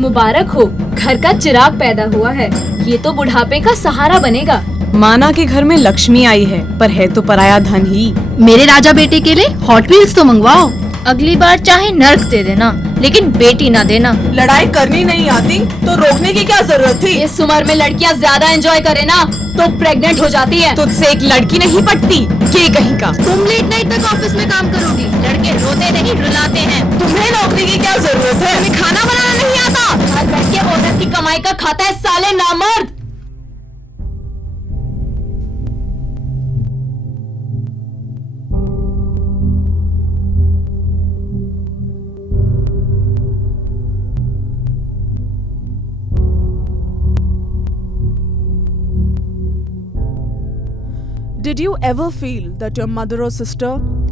मुबारक हो, घर का चिराग पैदा हुआ है। ये तो बुढ़ापे का सहारा बनेगा। माना के घर में लक्ष्मी आई है, पर है तो पराया धन ही। मेरे राजा बेटे के लिए हॉट व्हील्स तो मंगवाओ। अगली बार चाहे नर्क दे देना, लेकिन बेटी ना देना। लड़ाई करनी नहीं आती तो रोकने की क्या जरूरत थी? इस उम्र में लड़कियां ज्यादा एंजॉय करे ना तो प्रेग्नेंट हो जाती है। तुझसे एक लड़की नहीं पटती, ये कहीं का। तुम लेट नाइट तक ऑफिस में काम करोगी, लड़के रोते नहीं रुलाते हैं। तुम्हें नौकरी की क्या जरूरत है? तुम्हें खाना बनाना नहीं आता। घर बैठ के औरत की कमाई का खाता है साले नामर्द। Did you ever feel that your mother or sister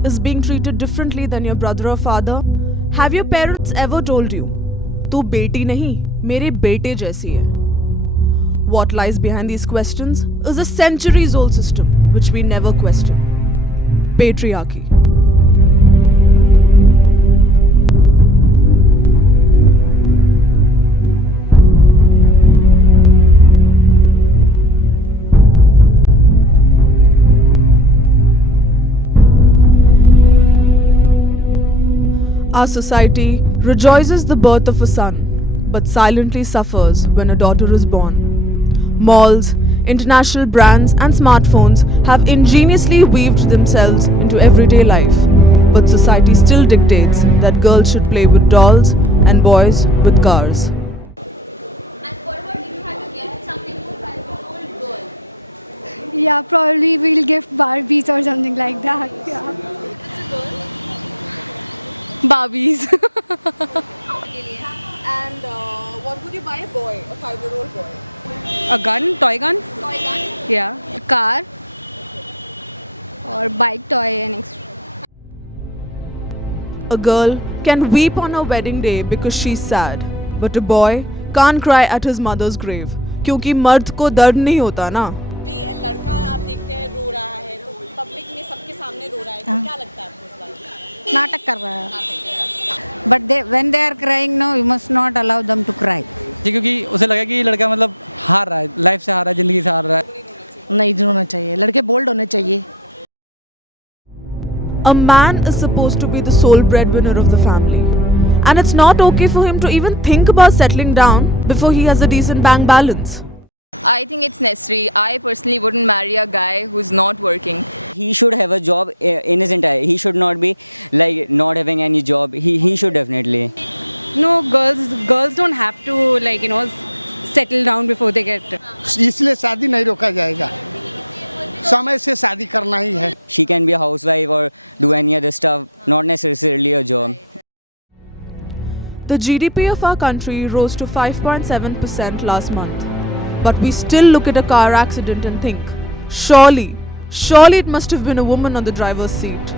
is being treated differently than your brother or father? Have your parents ever told you, "तू बेटी नहीं, मेरे बेटे जैसी है"? What lies behind these questions is a centuries-old system which we never question. Patriarchy. Our society rejoices the birth of a son, but silently suffers when a daughter is born. Malls, international brands, and smartphones have ingeniously weaved themselves into everyday life, but society still dictates that girls should play with dolls and boys with cars. A girl can weep on her wedding day because she's sad, but a boy can't cry at his mother's grave क्योंकि मर्द को दर्द नहीं होता ना। A man is supposed to be the sole breadwinner of the family. And it's not okay for him to even think about settling down before he has a decent bank balance. The GDP of our country rose to 5.7% last month. But we still look at a car accident and think, surely it must have been a woman on the driver's seat.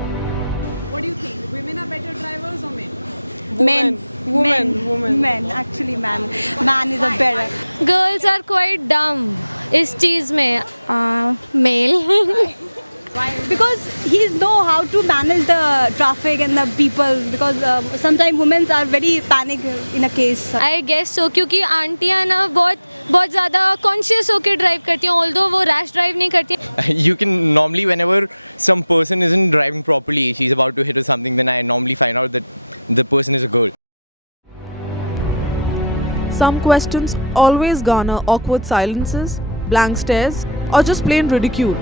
Some questions always garner awkward silences, blank stares, or just plain ridicule.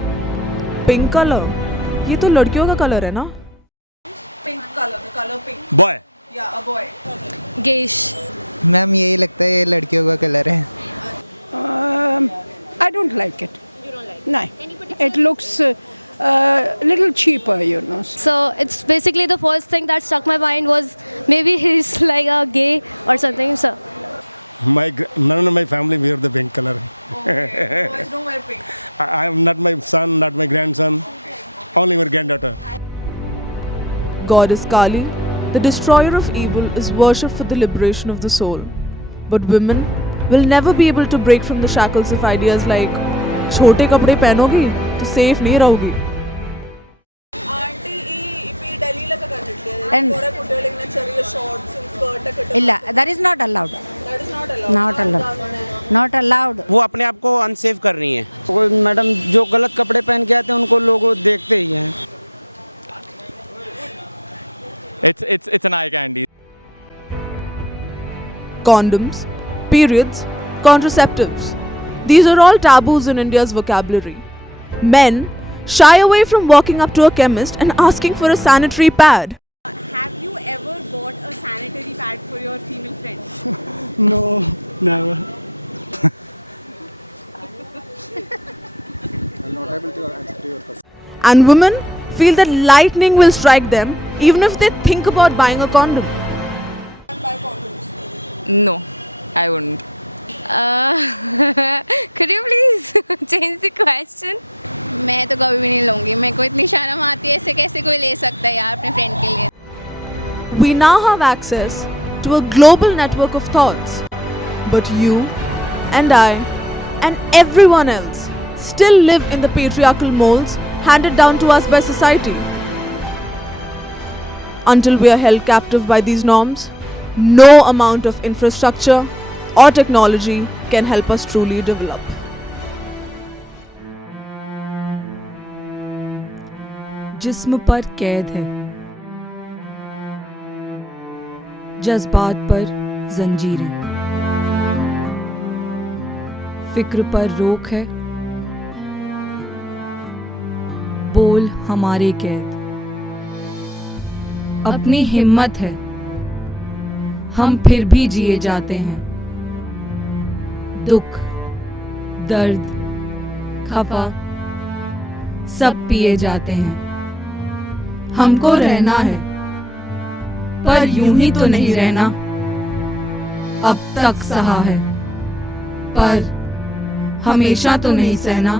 Pink color? ये तो लड़कियों का colour है ना? Goddess Kali, the destroyer of evil, is worshipped for the liberation of the soul. But women will never be able to break from the shackles of ideas like छोटे कपड़े पहनोगी तो safe नहीं रहोगी. condoms, periods, contraceptives. These are all taboos in India's vocabulary. Men shy away from walking up to a chemist and asking for a sanitary pad. And women feel that lightning will strike them even if they think about buying a condom. We now have access to a global network of thoughts. But you and I and everyone else still live in the patriarchal molds handed down to us by society. Until we are held captive by these norms, no amount of infrastructure or technology can help us truly develop. जिस्म पर कैद है, जज्बात पर जंजीरें, फिक्र पर रोक है, बोल हमारे कैद। अपनी हिम्मत है, हम फिर भी जिए जाते हैं। दुख, दर्द, खफा सब पिए जाते हैं। हमको रहना है, पर यूं ही तो नहीं रहना। अब तक सहा है, पर हमेशा तो नहीं सहना।